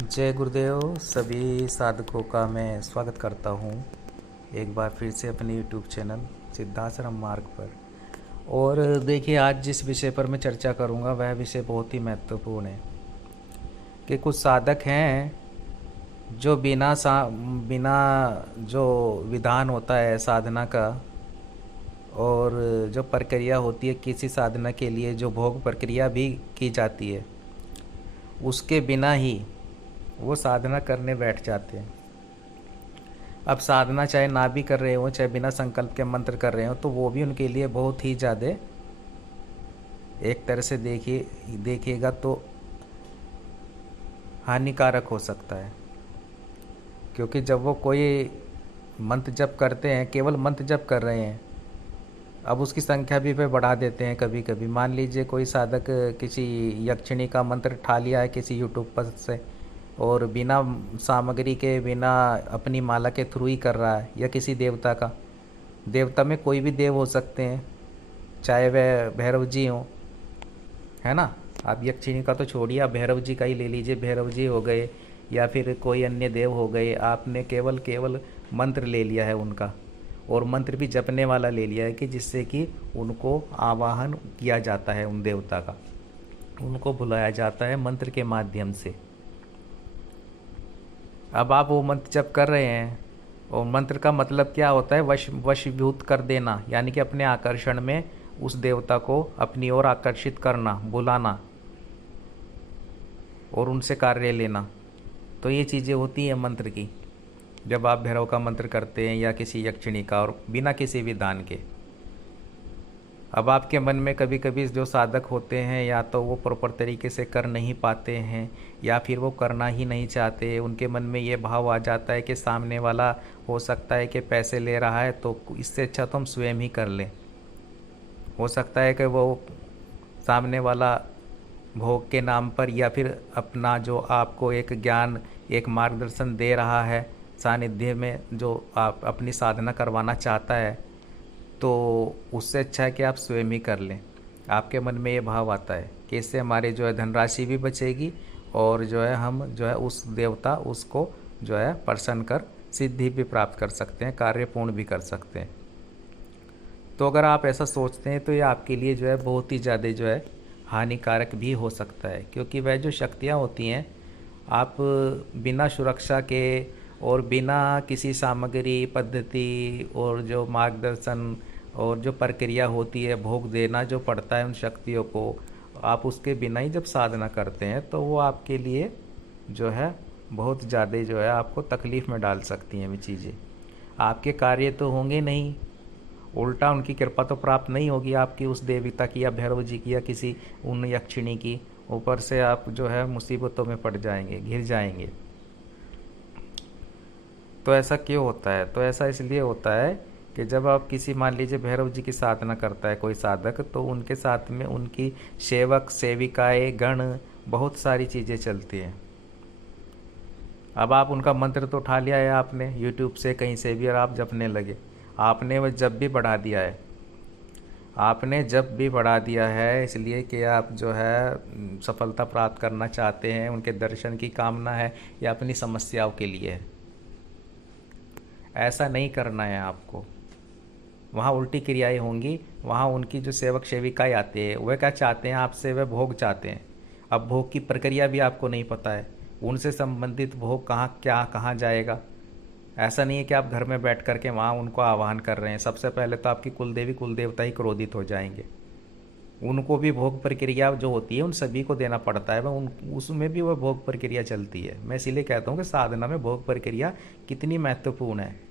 जय गुरुदेव। सभी साधकों का मैं स्वागत करता हूँ एक बार फिर से अपने यूट्यूब चैनल सिद्धाश्रम मार्ग पर। और देखिए, आज जिस विषय पर मैं चर्चा करूँगा वह विषय बहुत ही महत्वपूर्ण है कि कुछ साधक हैं जो बिना जो विधान होता है साधना का, और जो प्रक्रिया होती है किसी साधना के लिए, जो भोग प्रक्रिया भी की जाती है, उसके बिना ही वो साधना करने बैठ जाते हैं। अब साधना चाहे ना भी कर रहे हो, चाहे बिना संकल्प के मंत्र कर रहे हो, तो वो भी उनके लिए बहुत ही ज़्यादा, एक तरह से देखिएगा तो हानिकारक हो सकता है। क्योंकि जब वो कोई मंत्र जप करते हैं, केवल मंत्र जप कर रहे हैं, अब उसकी संख्या भी वे बढ़ा देते हैं। कभी कभी मान लीजिए कोई साधक किसी यक्षिणी का मंत्र ठा लिया है किसी यूट्यूब पर से, और बिना सामग्री के, बिना अपनी माला के थ्रू ही कर रहा है, या किसी देवता का, देवता में कोई भी देव हो सकते हैं, चाहे वह भैरव जी हों, है ना। आप यक्षिणी का तो छोड़िए, आप भैरव जी का ही ले लीजिए। भैरव जी हो गए या फिर कोई अन्य देव हो गए, आपने केवल केवल मंत्र ले लिया है उनका, और मंत्र भी जपने वाला ले लिया है कि जिससे कि उनको आवाहन किया जाता है, उन देवता का उनको बुलाया जाता है मंत्र के माध्यम से। अब आप वो मंत्र जप कर रहे हैं, और मंत्र का मतलब क्या होता है? वशीभूत कर देना, यानी कि अपने आकर्षण में उस देवता को अपनी ओर आकर्षित करना, बुलाना और उनसे कार्य लेना। तो ये चीज़ें होती हैं मंत्र की, जब आप भैरव का मंत्र करते हैं या किसी यक्षिणी का, और बिना किसी विधान के। अब आपके मन में कभी कभी जो साधक होते हैं, या तो वो प्रॉपर तरीके से कर नहीं पाते हैं, या फिर वो करना ही नहीं चाहते। उनके मन में ये भाव आ जाता है कि सामने वाला हो सकता है कि पैसे ले रहा है, तो इससे अच्छा तो हम स्वयं ही कर लें। हो सकता है कि वो सामने वाला भोग के नाम पर, या फिर अपना जो आपको एक ज्ञान, एक मार्गदर्शन दे रहा है सानिध्य में, जो आप अपनी साधना करवाना चाहता है, तो उससे अच्छा है कि आप स्वयं ही कर लें। आपके मन में ये भाव आता है कि इससे हमारी जो है धनराशि भी बचेगी, और जो है हम जो है उस देवता उसको जो है प्रसन्न कर सिद्धि भी प्राप्त कर सकते हैं, कार्य पूर्ण भी कर सकते हैं। तो अगर आप ऐसा सोचते हैं तो ये आपके लिए जो है बहुत ही ज़्यादा जो है हानिकारक भी हो सकता है। क्योंकि वह जो शक्तियाँ होती हैं, आप बिना सुरक्षा के और बिना किसी सामग्री, पद्धति और जो मार्गदर्शन और जो प्रक्रिया होती है, भोग देना जो पड़ता है उन शक्तियों को, आप उसके बिना ही जब साधना करते हैं, तो वो आपके लिए जो है बहुत ज़्यादा जो है आपको तकलीफ़ में डाल सकती हैं। वे चीज़ें आपके कार्य तो होंगे नहीं, उल्टा उनकी कृपा तो प्राप्त नहीं होगी आपकी, उस देवता की या भैरव जी की या किसी उन यक्षिणी की। ऊपर से आप जो है मुसीबतों में पड़ जाएंगे, घिर जाएंगे। तो ऐसा क्यों होता है? तो ऐसा इसलिए होता है कि जब आप किसी, मान लीजिए भैरव जी की साधना करता है कोई साधक, तो उनके साथ में उनकी सेवक, सेविकाएं, गण, बहुत सारी चीज़ें चलती हैं। अब आप उनका मंत्र तो उठा लिया है आपने यूट्यूब से, कहीं से भी, और आप जपने लगे। आपने वह जब भी बढ़ा दिया है, आपने जब भी बढ़ा दिया है इसलिए कि आप जो है सफलता प्राप्त करना चाहते हैं, उनके दर्शन की कामना है, या अपनी समस्याओं के लिए है। ऐसा नहीं करना है आपको। वहाँ उल्टी क्रियाएं होंगी। वहाँ उनकी जो सेवक सेविकाएं आते हैं, वह क्या चाहते हैं आपसे? वह भोग चाहते हैं। अब भोग की प्रक्रिया भी आपको नहीं पता है, उनसे संबंधित भोग कहाँ क्या कहाँ जाएगा। ऐसा नहीं है कि आप घर में बैठ करके वहाँ उनको आह्वान कर रहे हैं। सबसे पहले तो आपकी कुलदेवी कुलदेवता ही क्रोधित हो जाएंगे। उनको भी भोग प्रक्रिया जो होती है उन सभी को देना पड़ता है, वह उन उसमें भी वह भोग प्रक्रिया चलती है। मैं इसीलिए कहता हूँ कि साधना में भोग प्रक्रिया कितनी महत्वपूर्ण है।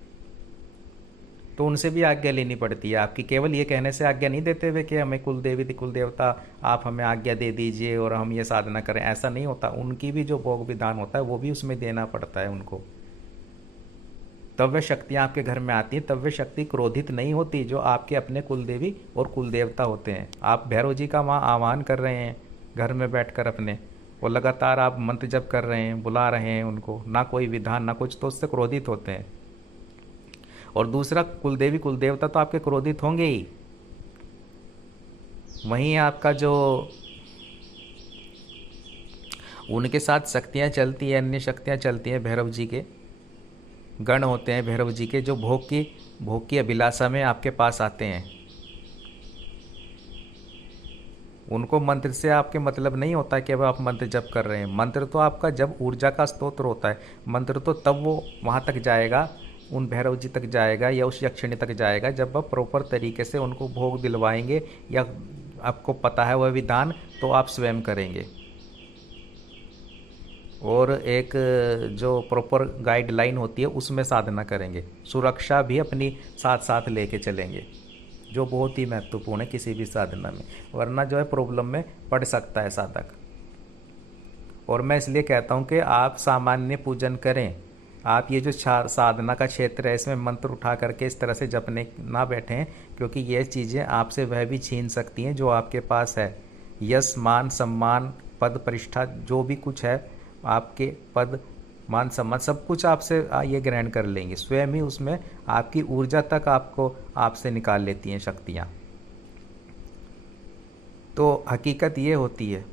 तो उनसे भी आज्ञा लेनी पड़ती है आपकी। केवल ये कहने से आज्ञा नहीं देते हुए कि हमें कुलदेवी कुलदेवता आप हमें आज्ञा दे दीजिए और हम ये साधना करें, ऐसा नहीं होता। उनकी भी जो भोग विधान होता है वो भी उसमें देना पड़ता है उनको। तब वे शक्तियाँ आपके घर में आती हैं, तब वे शक्ति क्रोधित नहीं होती जो आपके अपने कुलदेवी और कुलदेवता होते हैं। आप भैरव जी का वहाँ आह्वान कर रहे हैं घर में बैठकर अपने, और लगातार आप मंत्र जप कर रहे हैं, बुला रहे हैं उनको, ना कोई विधान ना कुछ, तो उससे क्रोधित होते हैं। और दूसरा, कुलदेवी कुलदेवता तो आपके क्रोधित होंगे ही। वहीं आपका जो उनके साथ शक्तियाँ चलती हैं, अन्य शक्तियाँ चलती हैं, भैरव जी के गण होते हैं, भैरव जी के, जो भोग की अभिलाषा में आपके पास आते हैं। उनको मंत्र से आपके मतलब नहीं होता कि अब आप मंत्र जप कर रहे हैं। मंत्र तो आपका जब ऊर्जा का स्तोत्र होता है, मंत्र तो तब वो वहाँ तक जाएगा, उन भैरव जी तक जाएगा या उस यक्षिणी तक जाएगा जब आप प्रॉपर तरीके से उनको भोग दिलवाएंगे, या आपको पता है वह विधान तो आप स्वयं करेंगे। और एक जो प्रॉपर गाइडलाइन होती है उसमें साधना करेंगे। सुरक्षा भी अपनी साथ साथ लेके चलेंगे, जो बहुत ही महत्वपूर्ण है किसी भी साधना में, वरना जो है प्रॉब्लम में पड़ सकता है साधक। और मैं इसलिए कहता हूँ कि आप सामान्य पूजन करें। आप ये जो साधना का क्षेत्र है इसमें मंत्र उठा करके इस तरह से जपने ना बैठें, क्योंकि ये चीज़ें आपसे वह भी छीन सकती हैं जो आपके पास है। यश, मान, सम्मान, पद, प्रतिष्ठा, जो भी कुछ है आपके, पद, मान, सम्मान, सब कुछ आपसे ये ग्रहण कर लेंगे। स्वयं ही उसमें आपकी ऊर्जा तक आपसे निकाल लेती हैं शक्तियाँ। तो हकीकत ये होती है।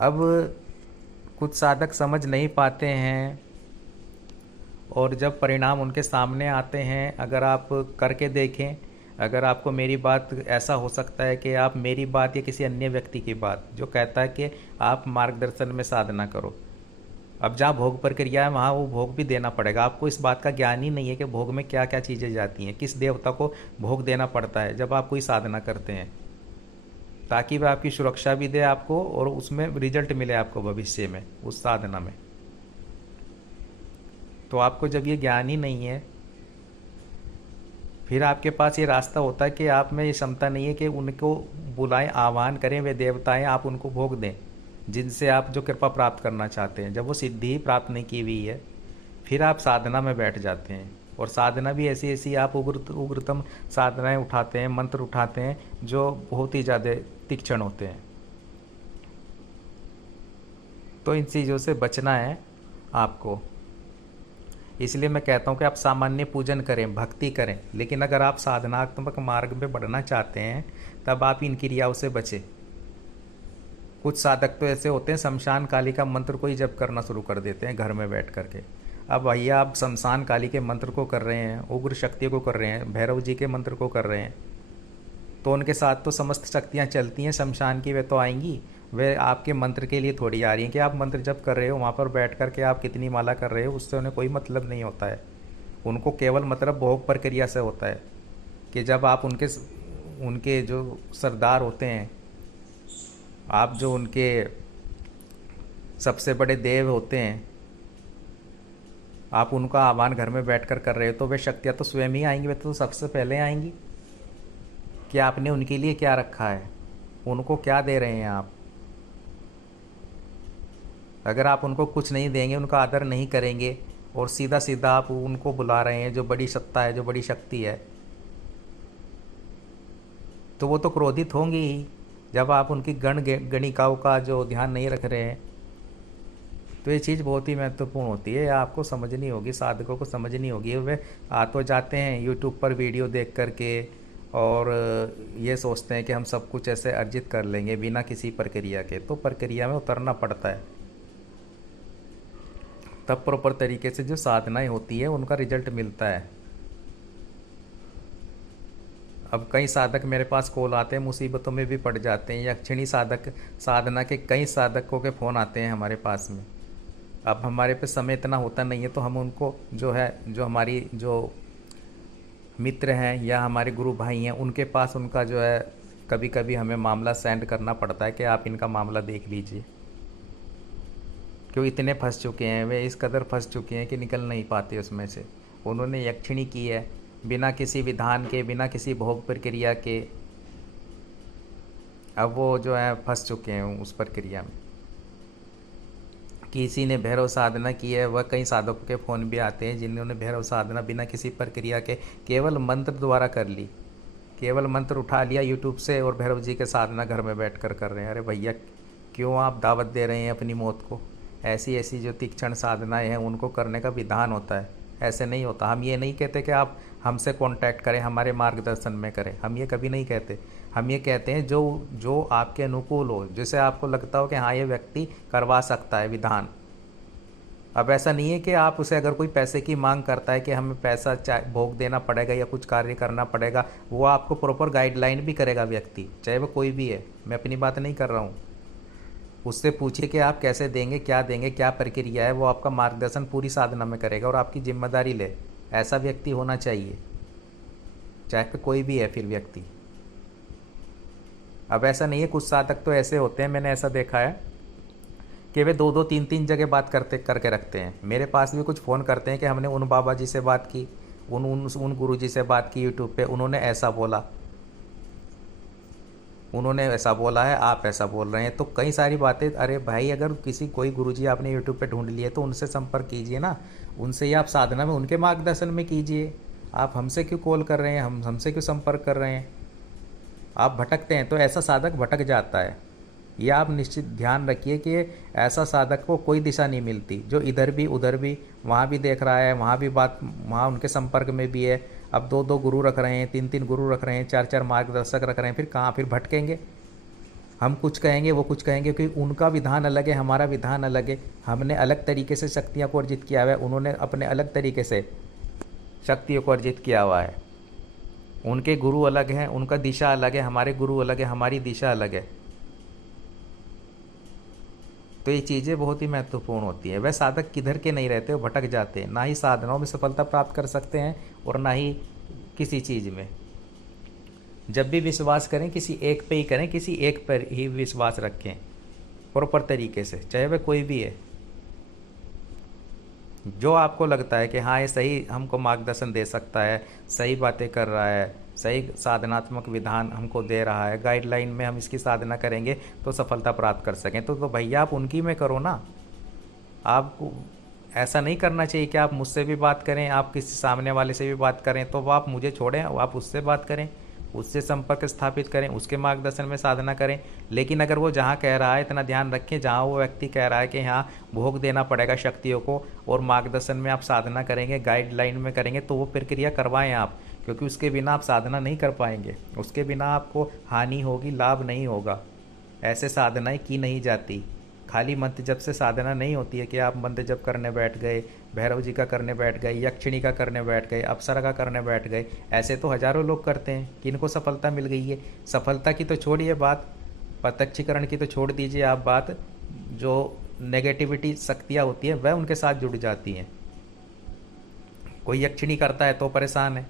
अब कुछ साधक समझ नहीं पाते हैं, और जब परिणाम उनके सामने आते हैं, अगर आप करके देखें, अगर आपको मेरी बात, ऐसा हो सकता है कि आप मेरी बात या किसी अन्य व्यक्ति की बात जो कहता है कि आप मार्गदर्शन में साधना करो, अब जहाँ भोग प्रक्रिया है वहाँ वो भोग भी देना पड़ेगा। आपको इस बात का ज्ञान ही नहीं है कि भोग में क्या क्या चीज़ें जाती हैं, किस देवता को भोग देना पड़ता है जब आप कोई साधना करते हैं, ताकि वह आपकी सुरक्षा भी दे आपको और उसमें रिजल्ट मिले आपको भविष्य में उस साधना में। तो आपको जब ये ज्ञान ही नहीं है, फिर आपके पास ये रास्ता होता है कि आप में ये क्षमता नहीं है कि उनको बुलाएं, आह्वान करें, वे देवताएं, आप उनको भोग दें जिनसे आप जो कृपा प्राप्त करना चाहते हैं। जब वो सिद्धि ही प्राप्त नहीं की हुई है, फिर आप साधना में बैठ जाते हैं। और साधना भी ऐसी ऐसी आप उग्रतम साधनाएं उठाते हैं, मंत्र उठाते हैं जो बहुत ही ज़्यादा तीक्ष्ण होते हैं। तो इन चीज़ों से बचना है आपको। इसलिए मैं कहता हूँ कि आप सामान्य पूजन करें, भक्ति करें, लेकिन अगर आप साधनात्मक मार्ग में बढ़ना चाहते हैं तब आप इन क्रियाओं से बचें। कुछ साधक तो ऐसे होते हैं शमशान काली का मंत्र को ही जप करना शुरू कर देते हैं घर में बैठ करके। अब भैया आप शमशान काली के मंत्र को कर रहे हैं, उग्र शक्ति को कर रहे हैं, भैरव जी के मंत्र को कर रहे हैं, तो उनके साथ तो समस्त शक्तियाँ चलती हैं शमशान की, वे तो आएंगी। वे आपके मंत्र के लिए थोड़ी आ रही हैं कि आप मंत्र जप कर रहे हो, वहाँ पर बैठ कर के आप कितनी माला कर रहे हो, उससे उन्हें कोई मतलब नहीं होता है। उनको केवल मतलब भोग प्रक्रिया से होता है कि जब आप उनके जो सरदार होते हैं, आप जो उनके सबसे बड़े देव होते हैं, आप उनका आह्वान घर में बैठकर कर रहे हो, तो वे शक्तियाँ तो स्वयं ही आएंगी, वे तो सबसे पहले आएंगी कि आपने उनके लिए क्या रखा है, उनको क्या दे रहे हैं आप। अगर आप उनको कुछ नहीं देंगे, उनका आदर नहीं करेंगे और सीधा सीधा आप उनको बुला रहे हैं जो बड़ी सत्ता है, जो बड़ी शक्ति है, तो वो तो क्रोधित होंगी ही। जब आप उनकी गणिकाओं का जो ध्यान नहीं रख रहे हैं, तो ये चीज़ बहुत ही महत्वपूर्ण होती है, आपको समझनी होगी, साधकों को समझनी होगी। वे आ तो जाते हैं यूट्यूब पर वीडियो देख करके और ये सोचते हैं कि हम सब कुछ ऐसे अर्जित कर लेंगे बिना किसी प्रक्रिया के, तो प्रक्रिया में उतरना पड़ता है, तब प्रॉपर तरीके से जो साधनाएं होती है उनका रिजल्ट मिलता है। अब कई साधक मेरे पास कॉल आते हैं, मुसीबतों में भी पड़ जाते हैं, यक्षिणी साधना के कई साधकों के फ़ोन आते हैं हमारे पास में। अब हमारे पे समय इतना होता नहीं है, तो हम उनको जो है, जो हमारी जो मित्र हैं या हमारे गुरु भाई हैं, उनके पास उनका जो है कभी कभी हमें मामला सेंड करना पड़ता है कि आप इनका मामला देख लीजिए, क्यों इतने फंस चुके हैं, वे इस कदर फंस चुके हैं कि निकल नहीं पाते उसमें से। उन्होंने यक्षिणी की है बिना किसी विधान के, बिना किसी भोग प्रक्रिया के, अब वो जो है फंस चुके हैं उस प्रक्रिया में। किसी ने भैरव साधना की है, वह कई साधकों के फ़ोन भी आते हैं जिन्होंने भैरव साधना बिना किसी प्रक्रिया के केवल मंत्र द्वारा कर ली, केवल मंत्र उठा लिया यूट्यूब से और भैरव जी के साधना घर में बैठकर कर रहे हैं। अरे भैया, क्यों आप दावत दे रहे हैं अपनी मौत को? ऐसी ऐसी जो तीक्ष्ण साधनाएं हैं उनको करने का विधान होता है, ऐसे नहीं होता। हम ये नहीं कहते कि आप हमसे कांटेक्ट करें, हमारे मार्गदर्शन में करें, हम ये कभी नहीं कहते। हम ये कहते हैं जो जो आपके अनुकूल हो, जैसे आपको लगता हो कि हाँ ये व्यक्ति करवा सकता है विधान। अब ऐसा नहीं है कि आप उसे अगर कोई पैसे की मांग करता है कि हमें पैसा भोग देना पड़ेगा या कुछ कार्य करना पड़ेगा, वो आपको प्रॉपर गाइडलाइन भी करेगा व्यक्ति, चाहे वो कोई भी है। मैं अपनी बात नहीं कर रहा हूँ। उससे पूछिए कि आप कैसे देंगे, क्या प्रक्रिया है, वो आपका मार्गदर्शन पूरी साधना में करेगा और आपकी जिम्मेदारी ले। ऐसा व्यक्ति होना चाहिए, चाहे फिर कोई भी है फिर व्यक्ति। अब ऐसा नहीं है, कुछ साधक तो ऐसे होते हैं, मैंने ऐसा देखा है कि वे 2-2 3-3 जगह बात करके रखते हैं। मेरे पास भी कुछ फ़ोन करते हैं कि हमने उन बाबा जी से बात की, उन गुरु जी से बात की यूट्यूब पे, उन्होंने ऐसा बोला, उन्होंने ऐसा बोला है, आप ऐसा बोल रहे हैं। तो कई सारी बातें। अरे भाई, अगर कोई गुरुजी आपने यूट्यूब पे ढूंढ लिए तो उनसे संपर्क कीजिए ना, उनसे ही आप साधना में उनके मार्गदर्शन में कीजिए। आप हमसे क्यों कॉल कर रहे हैं, हमसे क्यों संपर्क कर रहे हैं? आप भटकते हैं तो ऐसा साधक भटक जाता है। ये आप निश्चित ध्यान रखिए कि ऐसा साधक को कोई दिशा नहीं मिलती, जो इधर भी उधर भी, वहाँ भी देख रहा है, वहाँ भी बात, वहाँ उनके संपर्क में भी है। अब 2-2 गुरु रख रहे हैं, 3-3 गुरु रख रहे हैं, 4-4 मार्गदर्शक रख रहे हैं, फिर कहाँ, फिर भटकेंगे। हम कुछ कहेंगे, वो कुछ कहेंगे, क्योंकि उनका विधान अलग है, हमारा विधान अलग है। हमने अलग तरीके से शक्तियों को अर्जित किया हुआ है, उन्होंने अपने अलग तरीके से शक्तियों को अर्जित किया हुआ है। उनके गुरु अलग हैं, उनका दिशा अलग है, हमारे गुरु अलग है, हमारी दिशा अलग है। तो ये चीज़ें बहुत ही महत्वपूर्ण होती है। वह साधक किधर के नहीं रहते, वो भटक जाते हैं। ना ही साधनाओं में सफलता प्राप्त कर सकते हैं और ना ही किसी चीज़ में। जब भी विश्वास करें, किसी एक पे ही करें, किसी एक पर ही विश्वास रखें प्रॉपर तरीके से, चाहे वह कोई भी है। जो आपको लगता है कि हाँ ये सही हमको मार्गदर्शन दे सकता है, सही बातें कर रहा है, सही साधनात्मक विधान हमको दे रहा है, गाइडलाइन में हम इसकी साधना करेंगे तो सफलता प्राप्त कर सकें, तो भैया आप उनकी में करो ना। आपको ऐसा नहीं करना चाहिए कि आप मुझसे भी बात करें, आप किसी सामने वाले से भी बात करें, तो आप मुझे छोड़ें, आप उससे बात करें, उससे संपर्क स्थापित करें, उसके मार्गदर्शन में साधना करें। लेकिन अगर वो जहाँ कह रहा है, इतना ध्यान रखें, जहाँ वो व्यक्ति कह रहा है कि हाँ भोग देना पड़ेगा शक्तियों को और मार्गदर्शन में आप साधना करेंगे, गाइडलाइन में करेंगे, तो वो प्रक्रिया करवाएं आप, क्योंकि उसके बिना आप साधना नहीं कर पाएंगे। उसके बिना आपको हानि होगी, लाभ नहीं होगा। ऐसे साधनाएं की नहीं जाती। खाली मंत्र जप से साधना नहीं होती है कि आप मंत्र जप करने बैठ गए, भैरव जी का करने बैठ गए, यक्षिणी का करने बैठ गए, अप्सरा का करने बैठ गए। ऐसे तो हजारों लोग करते हैं, किनको सफलता मिल गई है। सफलता की तो छोड़िए बात, प्रत्यक्षीकरण की तो छोड़ दीजिए आप बात, जो नेगेटिविटी शक्तियाँ होती हैं वह उनके साथ जुड़ जाती हैं। कोई यक्षिणी करता है तो परेशान है,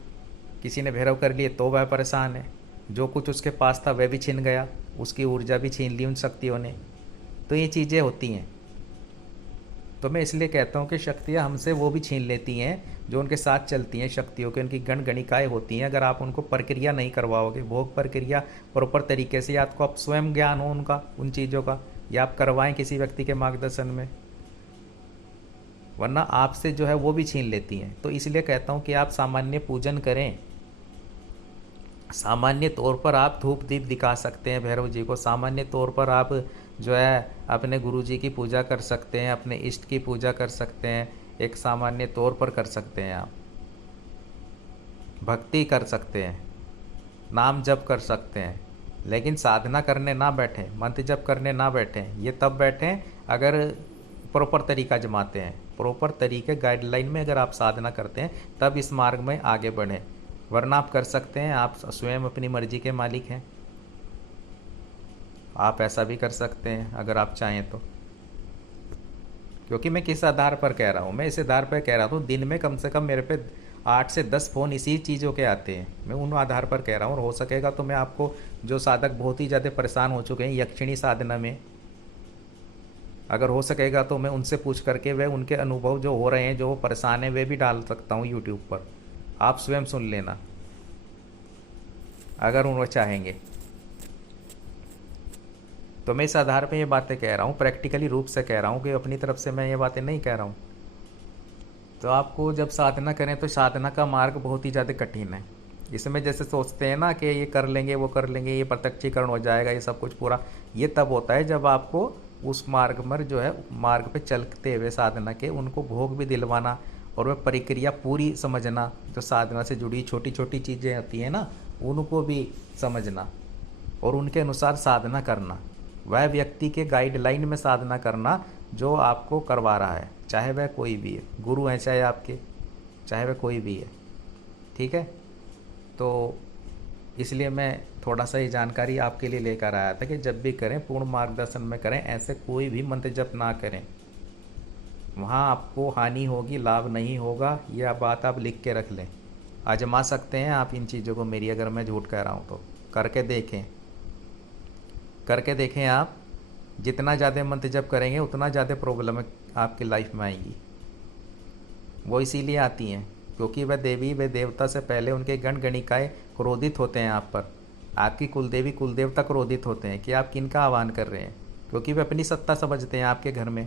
किसी ने भैरव कर लिए तो वह परेशान है, जो कुछ उसके पास था वह भी छीन गया, उसकी ऊर्जा भी छीन ली उन शक्तियों ने। तो ये चीज़ें होती हैं। तो मैं इसलिए कहता हूँ कि शक्तियाँ हमसे वो भी छीन लेती हैं जो उनके साथ चलती हैं, शक्तियों की उनकी गण गणिकाएँ होती हैं। अगर आप उनको प्रक्रिया नहीं करवाओगे, भोग प्रक्रिया प्रॉपर तरीके से, या आपको आप स्वयं ज्ञान हो उनका, उन चीज़ों का, या आप करवाएं किसी व्यक्ति के मार्गदर्शन में, वरना आपसे जो है वो भी छीन लेती हैं। तो इसलिए कहता हूँ कि आप सामान्य पूजन करें। सामान्य तौर पर आप धूप दीप दिखा सकते हैं भैरव जी को, सामान्य तौर पर आप जो है अपने गुरु जी की पूजा कर सकते हैं, अपने इष्ट की पूजा कर सकते हैं, एक सामान्य तौर पर कर सकते हैं। आप भक्ति कर सकते हैं, नाम जप कर सकते हैं, लेकिन साधना करने ना बैठें, मंत्र जप करने ना बैठें। ये तब बैठें अगर प्रॉपर तरीका जमाते हैं, प्रॉपर तरीके गाइडलाइन में अगर आप साधना करते हैं तब इस मार्ग में आगे बढ़ें। वरना आप कर सकते हैं, आप स्वयं अपनी मर्जी के मालिक हैं। आप ऐसा भी कर सकते हैं अगर आप चाहें तो। क्योंकि मैं किस आधार पर कह रहा हूँ, मैं इस आधार पर कह रहा हूँ, दिन में कम से कम मेरे पे 8 से 10 फ़ोन इसी चीज़ों के आते हैं। मैं उन आधार पर कह रहा हूँ। और हो सकेगा तो मैं आपको, जो साधक बहुत ही ज़्यादा परेशान हो चुके हैं यक्षिणी साधना में, अगर हो सकेगा तो मैं उनसे पूछ करके वह उनके अनुभव जो हो रहे हैं, जो वो परेशान हैं, वे भी डाल सकता हूँ यूट्यूब पर। आप स्वयं सुन लेना अगर वो चाहेंगे तो। मैं इस आधार पे ये बातें कह रहा हूँ, प्रैक्टिकली रूप से कह रहा हूँ, कि अपनी तरफ से मैं ये बातें नहीं कह रहा हूँ। तो आपको जब साधना करें तो साधना का मार्ग बहुत ही ज़्यादा कठिन है। इसमें जैसे सोचते हैं ना कि ये कर लेंगे, वो कर लेंगे, ये प्रत्यक्षीकरण हो जाएगा, ये सब कुछ पूरा, ये तब होता है जब आपको उस मार्ग में जो है, मार्ग पे चलते हुए साधना के उनको भोग भी दिलवाना और वह प्रक्रिया पूरी समझना, जो साधना से जुड़ी छोटी छोटी चीज़ें होती हैं ना, उनको भी समझना। और उनके अनुसार साधना करना, वह व्यक्ति के गाइडलाइन में साधना करना जो आपको करवा रहा है, चाहे वह कोई भी है, गुरु हैं चाहे आपके, चाहे वह कोई भी है। ठीक है, तो इसलिए मैं थोड़ा सा ये जानकारी आपके लिए लेकर आया था कि जब भी करें पूर्ण मार्गदर्शन में करें, ऐसे कोई भी मंत्र जप ना करें, वहाँ आपको हानि होगी, लाभ नहीं होगा। यह बात आप लिख के रख लें। आजमा सकते हैं आप इन चीज़ों को मेरी, अगर मैं झूठ कह रहा हूँ तो करके देखें, करके देखें। आप जितना ज़्यादा मंत्र जप करेंगे उतना ज़्यादा प्रॉब्लम आपकी लाइफ में आएगी। वो इसीलिए आती हैं क्योंकि वह देवी व देवता से पहले उनके गण गणिकाएँ क्रोधित होते हैं आप पर। आपकी कुलदेवी कुलदेवता क्रोधित होते हैं कि आप किनका आह्वान कर रहे हैं, क्योंकि वे अपनी सत्ता समझते हैं आपके घर में।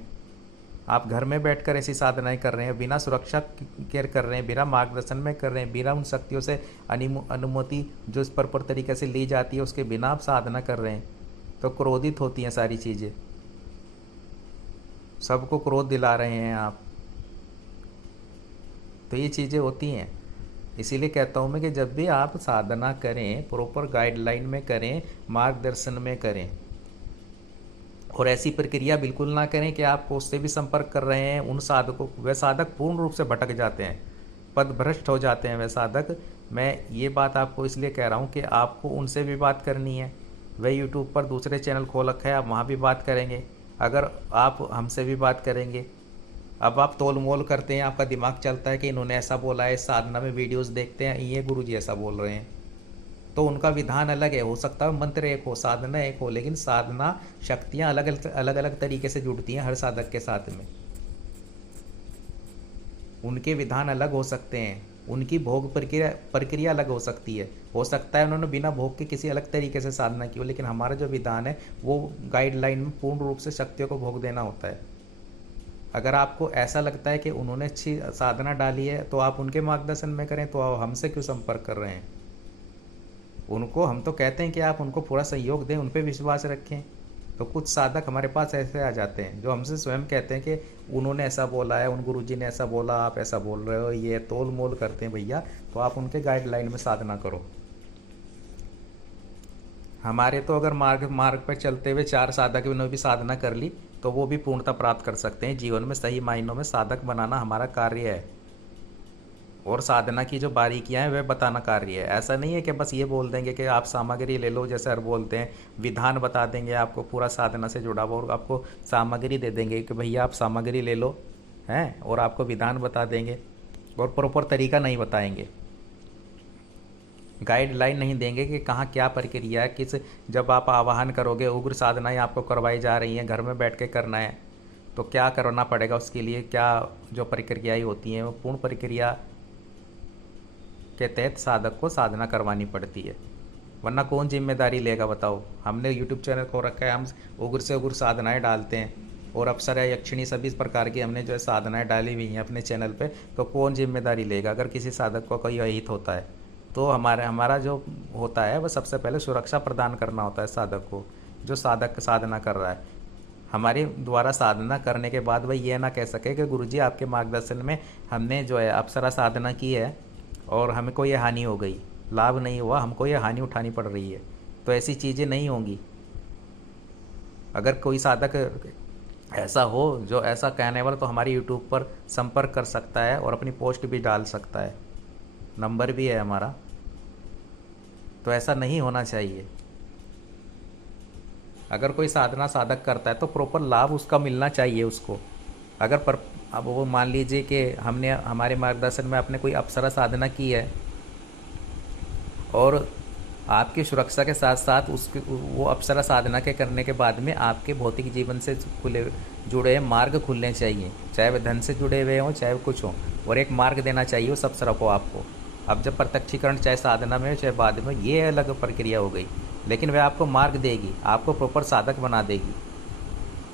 आप घर में बैठकर ऐसी साधनाएं कर रहे हैं, बिना सुरक्षा केयर कर रहे हैं, बिना मार्गदर्शन में कर रहे हैं, बिना उन शक्तियों से अनुमति जो इस प्रॉपर तरीके से ली जाती है उसके बिना आप साधना कर रहे हैं, तो क्रोधित होती हैं सारी चीज़ें। सबको क्रोध दिला रहे हैं आप, तो ये चीज़ें होती हैं। इसीलिए कहता हूँ मैं कि जब भी आप साधना करें प्रॉपर गाइडलाइन में करें, मार्गदर्शन में करें, और ऐसी प्रक्रिया बिल्कुल ना करें कि आप उससे भी संपर्क कर रहे हैं उन साधकों, वह साधक पूर्ण रूप से भटक जाते हैं, पदभ्रष्ट हो जाते हैं वह साधक। मैं ये बात आपको इसलिए कह रहा हूँ कि आपको उनसे भी बात करनी है। वह यूट्यूब पर दूसरे चैनल खोल रखा है, आप वहाँ भी बात करेंगे, अगर आप हमसे भी बात करेंगे। अब आप तोल मोल करते हैं, आपका दिमाग चलता है कि इन्होंने ऐसा बोला है, साधना में वीडियोस देखते हैं, ये गुरुजी ऐसा बोल रहे हैं, तो उनका विधान अलग है। हो सकता है मंत्र एक हो, साधना एक हो, लेकिन साधना शक्तियाँ अलग अलग तरीके से जुड़ती हैं हर साधक के साथ में। उनके विधान अलग हो सकते हैं, उनकी भोग प्रक्रिया अलग हो सकती है। हो सकता है उन्होंने बिना भोग के किसी अलग तरीके से साधना की हो, लेकिन हमारा जो विधान है वो गाइडलाइन में पूर्ण रूप से शक्तियों को भोग देना होता है। अगर आपको ऐसा लगता है कि उन्होंने अच्छी साधना डाली है तो आप उनके मार्गदर्शन में करें, तो आप हमसे क्यों संपर्क कर रहे हैं? उनको हम तो कहते हैं कि आप उनको पूरा सहयोग दें, उन पर विश्वास रखें। तो कुछ साधक हमारे पास ऐसे आ जाते हैं जो हमसे स्वयं कहते हैं कि उन्होंने ऐसा बोला है, उन गुरुजी ने ऐसा बोला, आप ऐसा बोल रहे हो, ये तोल मोल करते हैं भैया। तो आप उनके गाइडलाइन में साधना करो। हमारे तो अगर मार्ग पर चलते हुए 4 साधक उन्होंने भी साधना कर ली तो वो भी पूर्णता प्राप्त कर सकते हैं। जीवन में सही मायनों में साधक बनाना हमारा कार्य है, और साधना की जो बारीकियां हैं वह बताना कार्य है। ऐसा नहीं है कि बस ये बोल देंगे कि आप सामग्री ले लो, जैसे हर बोलते हैं, विधान बता देंगे आपको पूरा साधना से जुड़ा हुआ, और आपको सामग्री दे देंगे कि भैया आप सामग्री ले लो हैं, और आपको विधान बता देंगे और प्रॉपर तरीका नहीं बताएंगे, गाइडलाइन नहीं देंगे कि कहाँ क्या प्रक्रिया है, किस जब आप आवाहन करोगे, उग्र साधनाएं आपको करवाई जा रही हैं, घर में बैठ के करना है तो क्या करना पड़ेगा, उसके लिए क्या जो प्रक्रियाएँ होती हैं वो पूर्ण प्रक्रिया के तहत साधक को साधना करवानी पड़ती है। वरना कौन जिम्मेदारी लेगा बताओ? हमने यूट्यूब चैनल को रखा है, हम उग्र से उग्र साधनाएँ डालते हैं, और अप्सरा यक्षिणी सभी प्रकार की हमने जो है साधनाएँ डाली हुई हैं अपने चैनल पे, तो कौन जिम्मेदारी लेगा अगर किसी साधक को कोई अहित होता है? तो हमारा जो होता है वह सबसे पहले सुरक्षा प्रदान करना होता है साधक को, जो साधक साधना कर रहा है। हमारे द्वारा साधना करने के बाद वह ये ना कह सके कि गुरुजी आपके मार्गदर्शन में हमने जो है अप्सरा साधना की है और हमें को ये हानि हो गई, लाभ नहीं हुआ, हमको ये हानि उठानी पड़ रही है। तो ऐसी चीज़ें नहीं होंगी। अगर कोई साधक ऐसा हो जो ऐसा कहने वाला, तो हमारी यूट्यूब पर संपर्क कर सकता है और अपनी पोस्ट भी डाल सकता है, नंबर भी है हमारा। तो ऐसा नहीं होना चाहिए। अगर कोई साधना साधक करता है तो प्रॉपर लाभ उसका मिलना चाहिए उसको। अगर अब वो मान लीजिए कि हमने हमारे मार्गदर्शन में आपने कोई अप्सरा साधना की है और आपकी सुरक्षा के साथ साथ उसके वो अप्सरा साधना के करने के बाद में आपके भौतिक जीवन से जुड़े मार्ग खुलने चाहिए, चाहे वह धन से जुड़े हुए हों चाहे कुछ हो, और एक मार्ग देना चाहिए उस अप्सरा को आपको। अब जब प्रत्यक्षीकरण चाहे साधना में चाहे बाद में, ये अलग प्रक्रिया हो गई, लेकिन वह आपको मार्ग देगी, आपको प्रॉपर साधक बना देगी,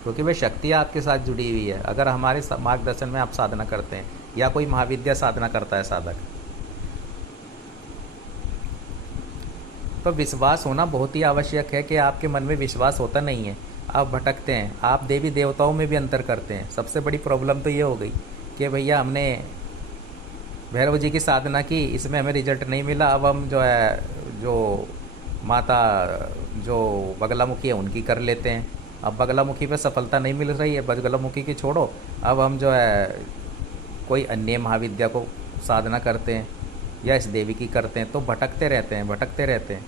क्योंकि वह शक्ति आपके साथ जुड़ी हुई है। अगर हमारे मार्गदर्शन में आप साधना करते हैं या कोई महाविद्या साधना करता है साधक, तो विश्वास होना बहुत ही आवश्यक है। कि आपके मन में विश्वास होता नहीं है, आप भटकते हैं, आप देवी देवताओं में भी अंतर करते हैं। सबसे बड़ी प्रॉब्लम तो ये हो गई कि भैया हमने भैरव जी की साधना की, इसमें हमें रिजल्ट नहीं मिला, अब हम जो है जो माता जो बगलामुखी है उनकी कर लेते हैं। अब बगलामुखी पे सफलता नहीं मिल रही है, बगलामुखी की छोड़ो, अब हम जो है कोई अन्य महाविद्या को साधना करते हैं या इस देवी की करते हैं, तो भटकते रहते हैं, भटकते रहते हैं।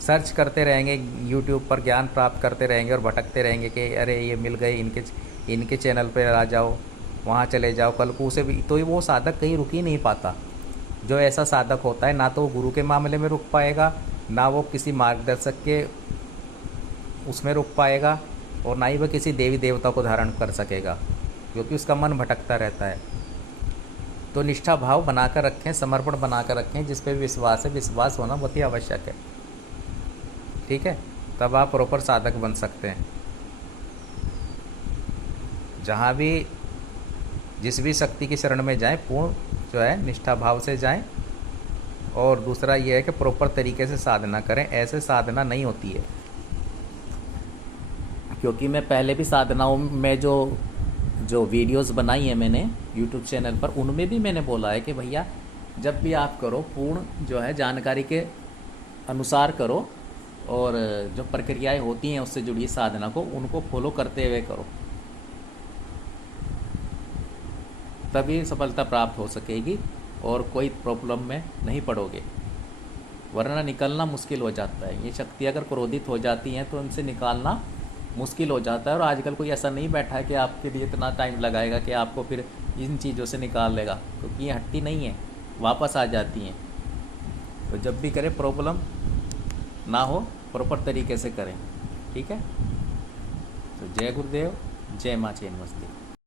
सर्च करते रहेंगे यूट्यूब पर, ज्ञान प्राप्त करते रहेंगे और भटकते रहेंगे कि अरे ये मिल गए, इनके चैनल पर आ जाओ, वहाँ चले जाओ, कल को उसे भी, तो वो साधक कहीं रुक ही नहीं पाता। जो ऐसा साधक होता है ना तो वो गुरु के मामले में रुक पाएगा, ना वो किसी मार्गदर्शक के उसमें रुक पाएगा, और ना ही वह किसी देवी देवता को धारण कर सकेगा, क्योंकि उसका मन भटकता रहता है। तो निष्ठा भाव बनाकर रखें, समर्पण बनाकर रखें, जिस पे विश्वास है, विश्वास होना बहुत ही आवश्यक है। ठीक है, तब आप प्रॉपर साधक बन सकते हैं। जहाँ भी जिस भी शक्ति की शरण में जाएं, पूर्ण जो है निष्ठा भाव से जाएं। और दूसरा ये है कि प्रॉपर तरीके से साधना करें, ऐसे साधना नहीं होती है। क्योंकि मैं पहले भी साधनाओं में जो जो वीडियोस बनाई है मैंने यूट्यूब चैनल पर, उनमें भी मैंने बोला है कि भैया जब भी आप करो, पूर्ण जो है जानकारी के अनुसार करो, और जो प्रक्रियाएं होती हैं उससे जुड़ी साधना को, उनको फॉलो करते हुए करो, तभी सफलता प्राप्त हो सकेगी और कोई प्रॉब्लम में नहीं पड़ोगे, वरना निकलना मुश्किल हो जाता है। ये शक्ति अगर क्रोधित हो जाती हैं तो उनसे निकालना मुश्किल हो जाता है। और आजकल कोई ऐसा नहीं बैठा है कि आपके लिए इतना टाइम लगाएगा कि आपको फिर इन चीज़ों से निकाल लेगा, क्योंकि ये हट्टी नहीं है, वापस आ जाती हैं। तो जब भी करें प्रॉब्लम ना हो, प्रॉपर तरीके से करें। ठीक है, तो जय गुरुदेव, जय माँ चैन मस्ती।